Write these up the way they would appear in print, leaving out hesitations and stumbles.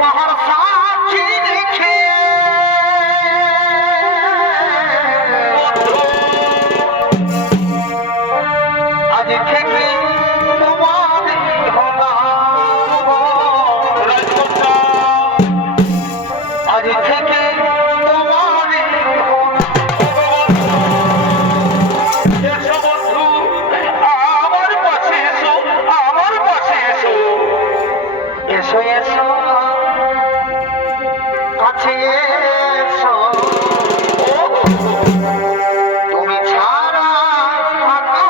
তোমার সাক্ষী রেখে আজ থেকে তোমারই হলাম, আজ থেকে তোমারই এসো বন্ধু, আমার পাশে এসো, আমার পাশে এসো। এসো এসো কাছে এসো, তুমি ছাড়া থাকা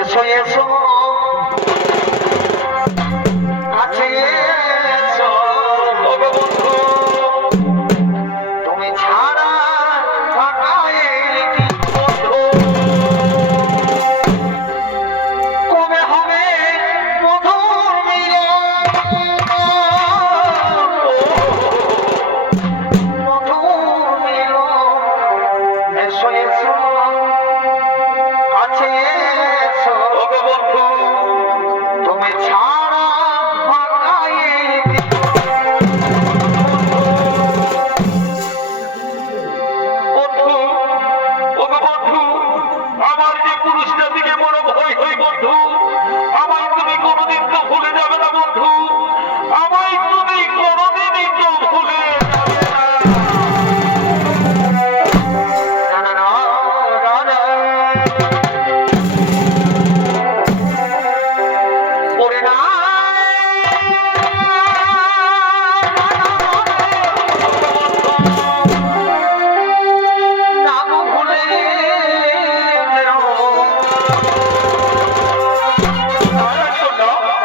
এসো এসো কাছে এসো, তুমি ছাড়া থাকা কবে হবে মধুর মিলন, মধুর মিলন। এসো এসো কাছে এসো, তুমি ছাড়া ফাঁকা বন্ধু, ওগো বন্ধু, আমার যে পুরুষটা দিকে বড় ভয় হই বন্ধু, আমায় তুমি কোনোদিন তো ভুলে যাবে না বন্ধু, আমায় তুমি কোনোদিনই তো ভুলে যাবে না। ওরে না নাম ভুলে যেও,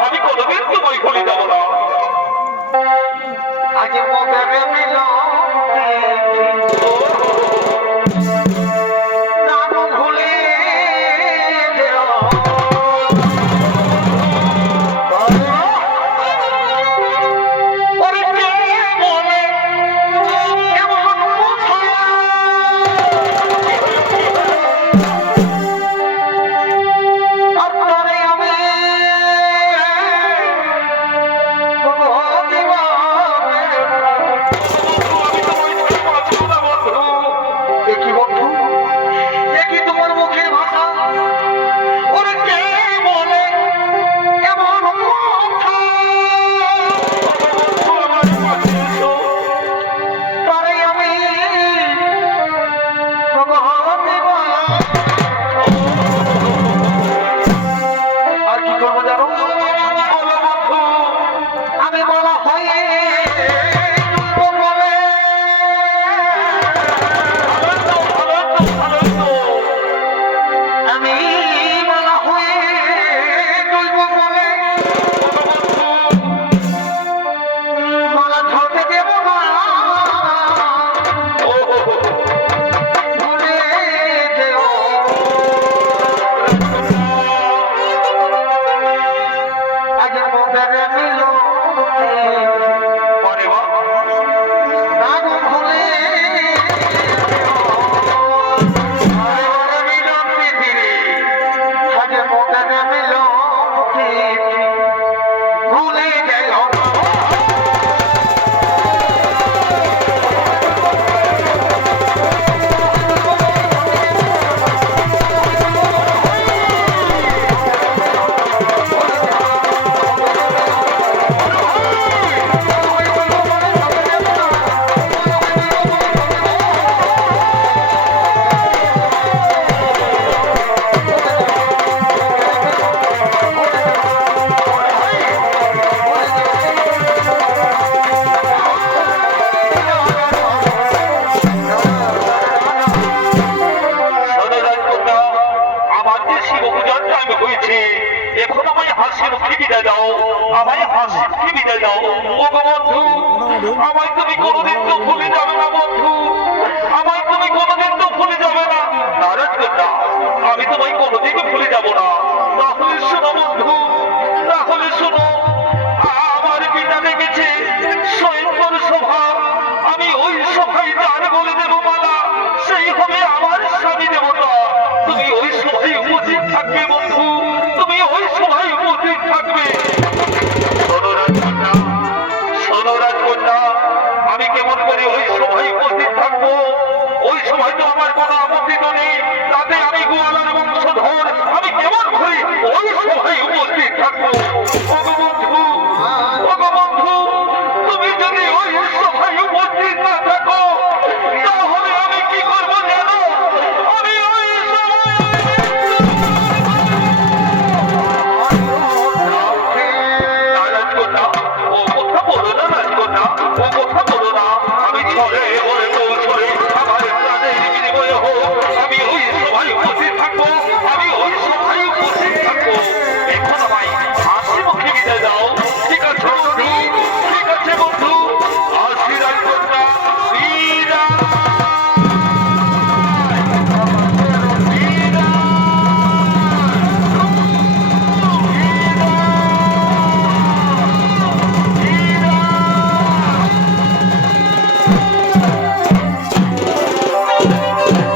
আমি কোনোদিন তোমায় ভুলে যাবো না। আজ মোদের মিলন নাম ভুলে যেও। ওরে কে বলে এমন কথা, আর তোরে আমি দেখি বন্ধু, দেখি তোমার মুখের ভাষা, ওরে কে বলে এমন কথা, তারে আমি আর কি করবো জানো, আমি বলা হয়ে বলে আমি বলা হয়ে তুলব বলে মালা ধরতে দেব না, ভুলে যেও। আজ মোদের মিলন আরে বাহ, নাম ভুলে মিলন পৃথিবী, আজ মোদের মিলন ভুলে যেও। আমার যে শিবপূজার টাইম হয়েছে, এখন আমায় হাসি মুখে বিদায় দাও, আমায় হাসি মুখে বিদায় দাও। ওগো বন্ধু, আমায় তুমি কোনোদিন তো ভুলে যাবে না বন্ধু, আমায় তুমি কোনোদিন তো ভুলে যাবে না। নারাজ করো না, আমি তোমায় কোনোদিনই ভুলে যাবো না।